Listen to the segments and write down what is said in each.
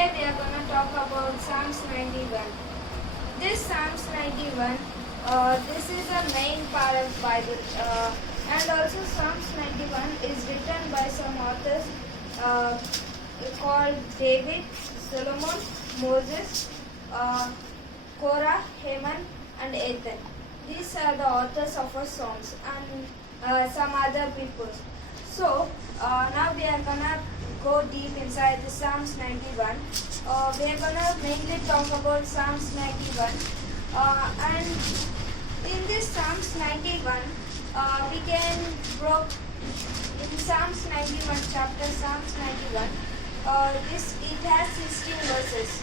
Today we are going to talk about Psalms 91. This Psalms 91, this is a main part of Bible, and also Psalms 91 is written by some authors called David, Solomon, Moses, Korah, Heman, and Ethan. These are the authors of our songs and some other people. So now we are gonna go deep inside the Psalms 91. We are gonna mainly talk about Psalms 91, and in this Psalms 91, we can broke in Psalms 91 chapter Psalms 91. It has 16 verses,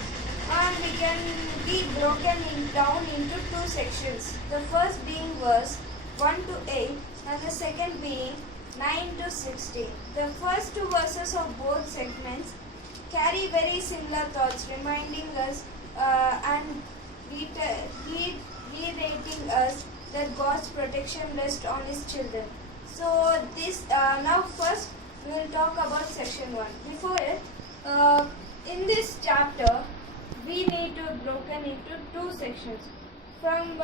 and we can be broken down into two sections. The first being verse 1 to 8, and the second being 9 to 16. The first two verses of both segments carry very similar thoughts, reminding us and reiterating us that God's protection rests on His children. So this now first we will talk about section 1. Before it, in this chapter, we need to broken into two sections. From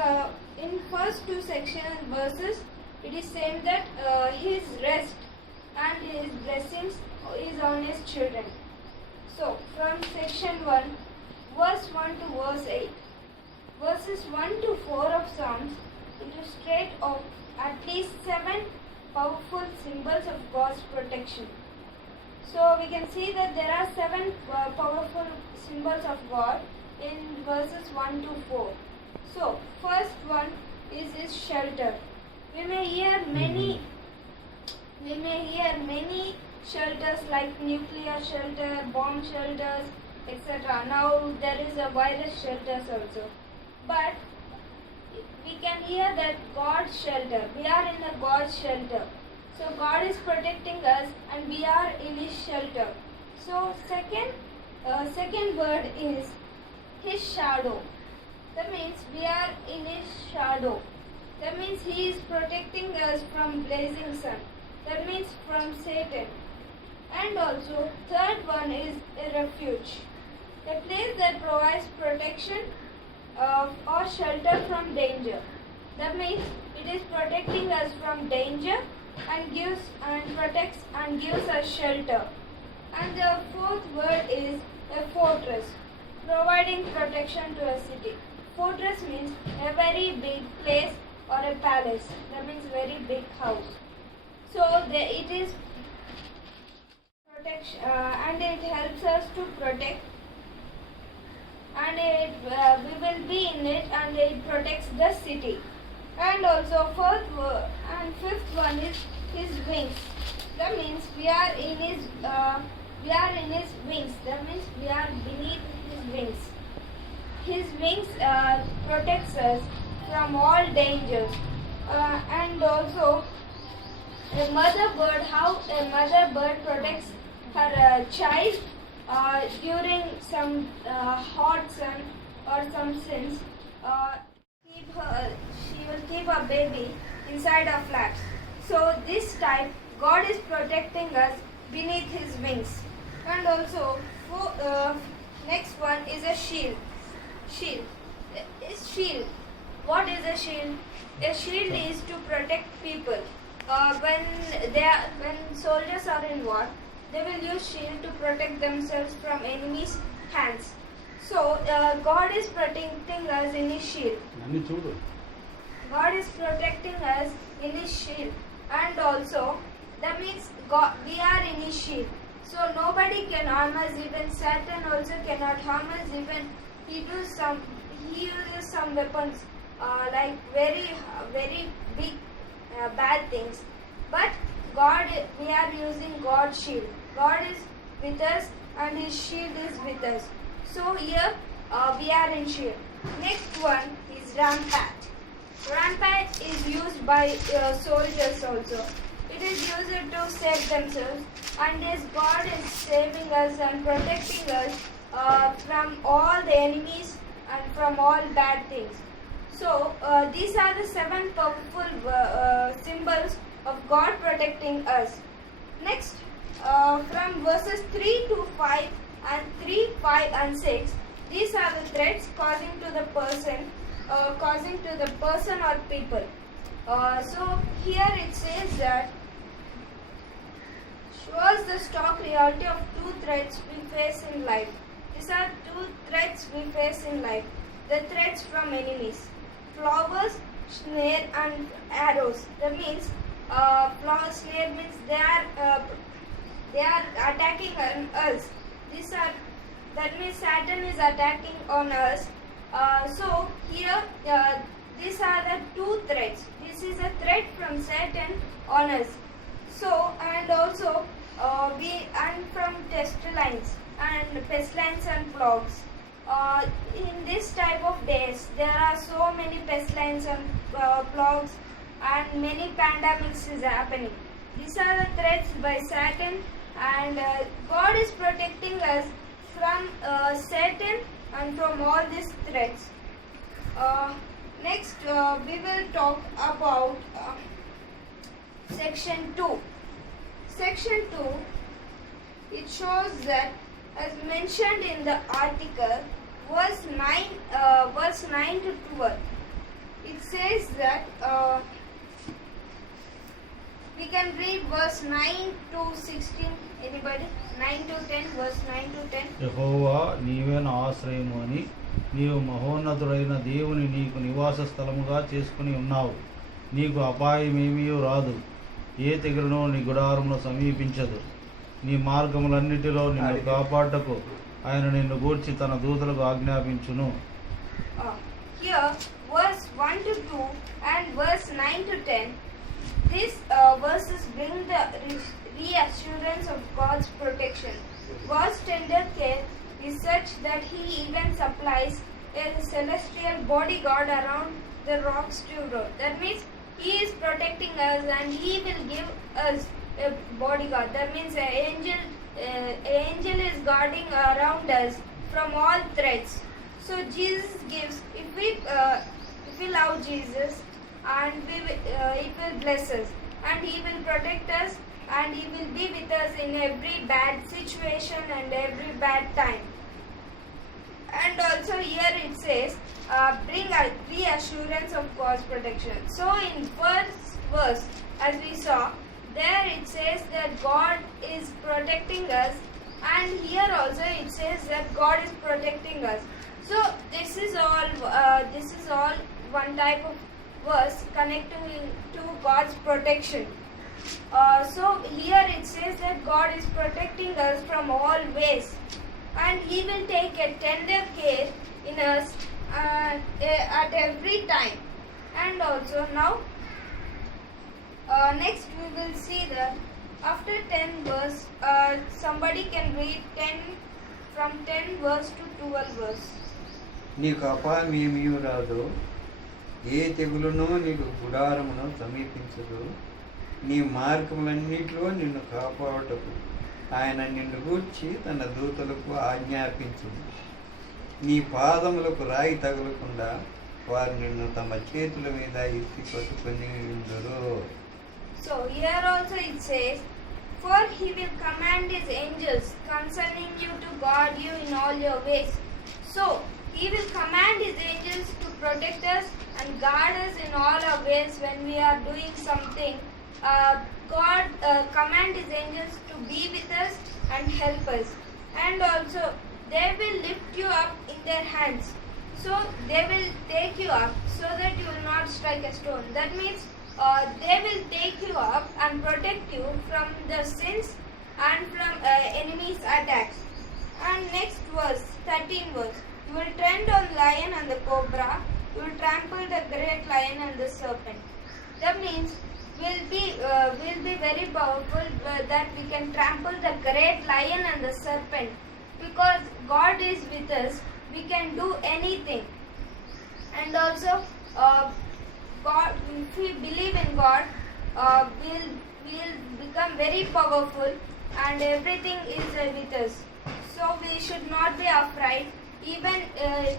in first two verses, it is saying that His rest and His blessings is on His children. So from section 1, verse 1 to verse 8, verses 1 to 4 of Psalms illustrate of at least 7 powerful symbols of God's protection. So we can see that there are 7 powerful symbols of God in verses 1 to 4. So first one is His shelter. We may hear many shelters like nuclear shelter, bomb shelters, etc. Now there is a virus shelters also. But we can hear that God's shelter. We are in a God's shelter. So God is protecting us and we are in His shelter. So second word is His shadow. That means we are in His shadow. That means He is protecting us from blazing sun. That means from Satan. And also third one is a refuge. A place that provides protection or shelter from danger. That means it is protecting us from danger and protects and gives us shelter. And the fourth word is a fortress, providing protection to a city. Fortress means a very big place or a palace. That means very big house. So it is protection, and it helps us to protect, and we will be in it, and it protects the city. And also fifth one is His wings. That means we are in His wings. That means we are beneath His wings. His wings protects us from all dangers. And also a mother bird, how a mother bird protects her child during some hot sun or some sins. She will keep her baby inside a flat. So this type, God is protecting us beneath His wings. And also next one is a shield. Shield. What is a shield? A shield is to protect people. When soldiers are in war, they will use shield to protect themselves from enemies' hands. So God is protecting us in His shield. God is protecting us in His shield, and also that means we are in His shield. So nobody can harm us. Even Satan also cannot harm us. Even he uses some weapons like very big bad things. But we are using God's shield. God is with us and His shield is with us. So here we are in shield. Next one is rampart. Rampart is used by soldiers also. It is used to save themselves, and this God is saving us and protecting us from all the enemies and from all bad things. So these are the 7 powerful symbols of God protecting us. Next, from verses 3 to 5, and 3, 5 and 6. These are the threats causing to the person or people. So here it says that shows the stark reality of two threats we face in life. These are two threats we face in life. The threats from enemies. Flowers, snare and arrows. That means flower, snare means they are attacking on us. That means Saturn is attacking on us. So here these are the two threats. This is a threat from Saturn on us. So and also and from pestilence and plagues. In this type of days, there are so many pestilence and plagues, and many pandemics is happening. These are the threats by Saturn, and God is protecting us from Satan and from all these threats. Next, we will talk about section 2. Section 2, it shows that as mentioned in the article, verse 9 to 12, it says that we can read verse 9 to 16. Anybody? 9 to 10, verse 9 to 10. యెహోవా నీవే నా ఆశ్రయము అని నీవు మహోన్నతుడైన దేవుని నీకు నివాస స్థలముగా చేసుకుని ఉన్నావు. నీకు అపాయమేమీ రాదు, ఏ తెగులునో నీ గుడారమును సమీపించదు. నీ మార్గములన్నిటిలో నిన్ను కాపాడటకు ఆయన నిన్ను గూర్చి తన దూతలకు ఆజ్ఞాపించును. Here verse 1 to 2 and verse 9 to 10, these verses bring the reassurance of God's protection. God's tender care is such that He even supplies a celestial bodyguard around the rocks to roll. That means He is protecting us and He will give us a bodyguard. That means an angel is guarding around us from all threats. So Jesus gives, if we love Jesus, and it will bless us, and He will protect us, and He will be with us in every bad situation and every bad time. And also here it says, bring a reassurance of God's protection. So in first verse, as we saw, there it says that God is protecting us, and here also it says that God is protecting us. So this is all one type of verse connecting to God's protection. So here it says that God is protecting us from all ways, and He will take a tender care in us at every time. And also now next we will see that after 10 verse, somebody can read 10 from 10 verse to 12 verse. నీకు అపాయమేమీ రాదు, ఏ తెగులునో నీకు గుడారమును సమీపించదు. నీ మార్గములన్నిటిలో నిన్ను కాపాడుటకు ఆయన నిన్ను గూర్చి తన దూతలకు ఆజ్ఞాపించింది. నీ పాదములకు రాయి తగలకుండా వారు నిన్ను తమ చేతుల మీద ఎత్తి పట్టుకొని ఉందరు. So here also it says, for He will command His angels concerning you to guard you in all your ways. So He will command His angels to protect us and guard us in all our ways when we are doing something. God command His angels to be with us and help us. And also they will lift you up in their hands. So they will take you up so that you will not strike a stone. That means they will take you up and protect you from the sins and from enemies' attacks. And next verse, 13 verse. You will tread on lion and the cobra. You will trample the great lion and the serpent. That means we'll be very powerful, that we can trample the great lion and the serpent. Because God is with us, we can do anything. And also God, if we believe in God, we'll become very powerful, and everything is with us. So we should not be afraid, even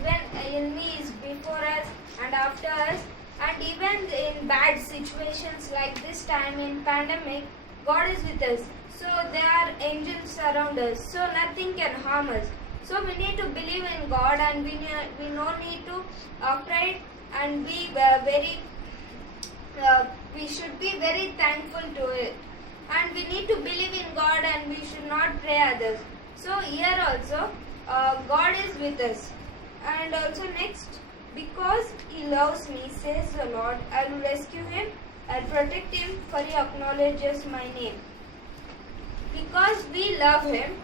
when enemy is before us and after us, and even in bad situations like this time in pandemic, God is with us. So there are angels around us. So nothing can harm us. So we need to believe in God, and we no need to afraid and be we should be very thankful to it. And we need to believe in God, and we should not pray others. So here also God is with us. And also next, because he loves me, says the Lord, I will rescue him and protect him, for he acknowledges my name. Because we love him,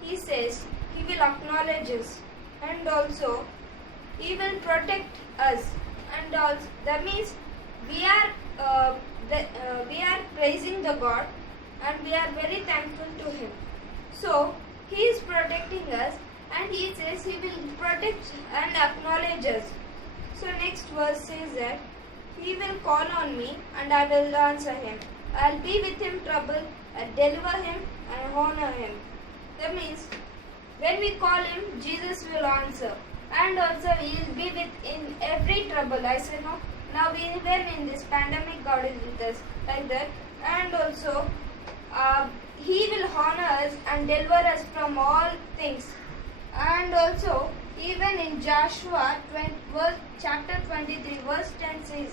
he says he will acknowledge us, and also he will protect us. And also that means we are praising the God, and we are very thankful to him. So he is protecting us, and he says he will protect and acknowledge us. So next verse says that he will call on me, and I will answer him. I'll be with him trouble, and deliver him and honor him. That means when we call him, Jesus will answer, and also he will be with in every trouble. I say no. Now even in this pandemic, God is with us like that, and also he will honor us and deliver us from all things. And also even in Joshua chapter 23 verse 10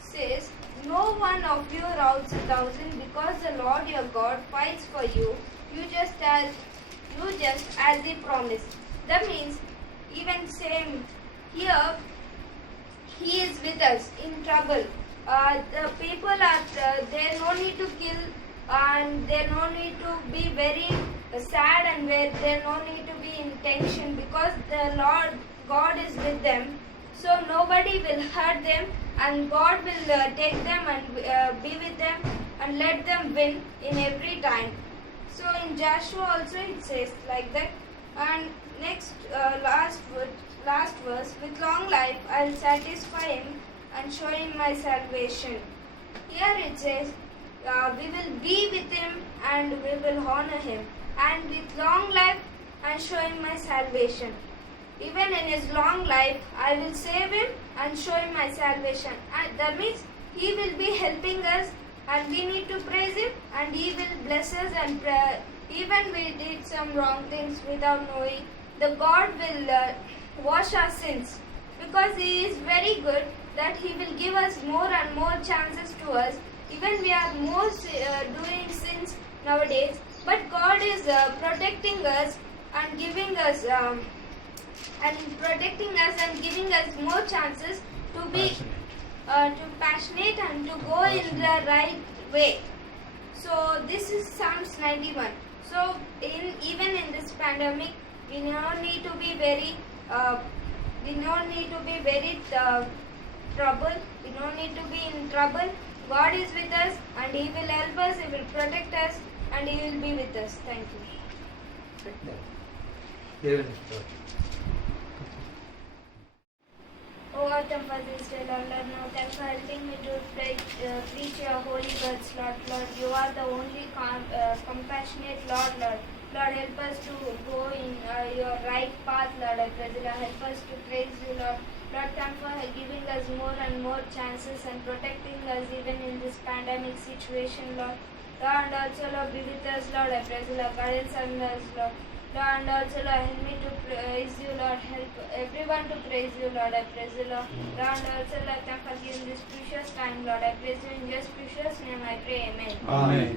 says, no one of you routs 1,000, because the Lord your God fights for you, you just as he promised. That means even same here, he is with us in trouble. The people are there no need to kill, and there no need to be very sad, and where there no need to be in tension, because the Lord God is with them. So nobody will hurt them, and God will take them and be with them and let them win in every time. So in Joshua also it says like that. And next last verse, with long life I will satisfy him and show him my salvation. Here it says we will be with him and we will honor him, and with long life and show him my salvation. Even in his long life, I will save him and show him my salvation. And that means he will be helping us, and we need to praise him, and he will bless us. And even we did some wrong things without knowing, the God will wash our sins, because he is very good, that he will give us more and more chances to us. Even we are doing sins nowadays, but God is protecting us and giving us giving us more chances to be passionate and to go in the right way. So this is Psalms 91. So even in this pandemic, we don't need to be very trouble. We don't need to be in trouble. God is with us, and he will help us, he will protect us, and he will be with us. Thank you. దేవుని స్తోత్రం. O our Father, this day, Lord, now thanks for helping me to preach your holy words, Lord. Lord, you are the only compassionate Lord, Lord. Lord, help us to go in your right path, Lord. I pray, Lord, help us to praise you, Lord. Lord, thank for giving us more and more chances and protecting us even in this pandemic situation, Lord. Lord, and also, Lord, be with us, Lord. I pray, Lord, guidance on us, Lord. Lord, and also, Lord, help me to praise you, Lord. Help everyone to praise you, Lord. I praise you, Lord. Lord, and also, Lord, thank for giving this precious time, Lord. I praise you in your precious name. I pray, Amen. Amen.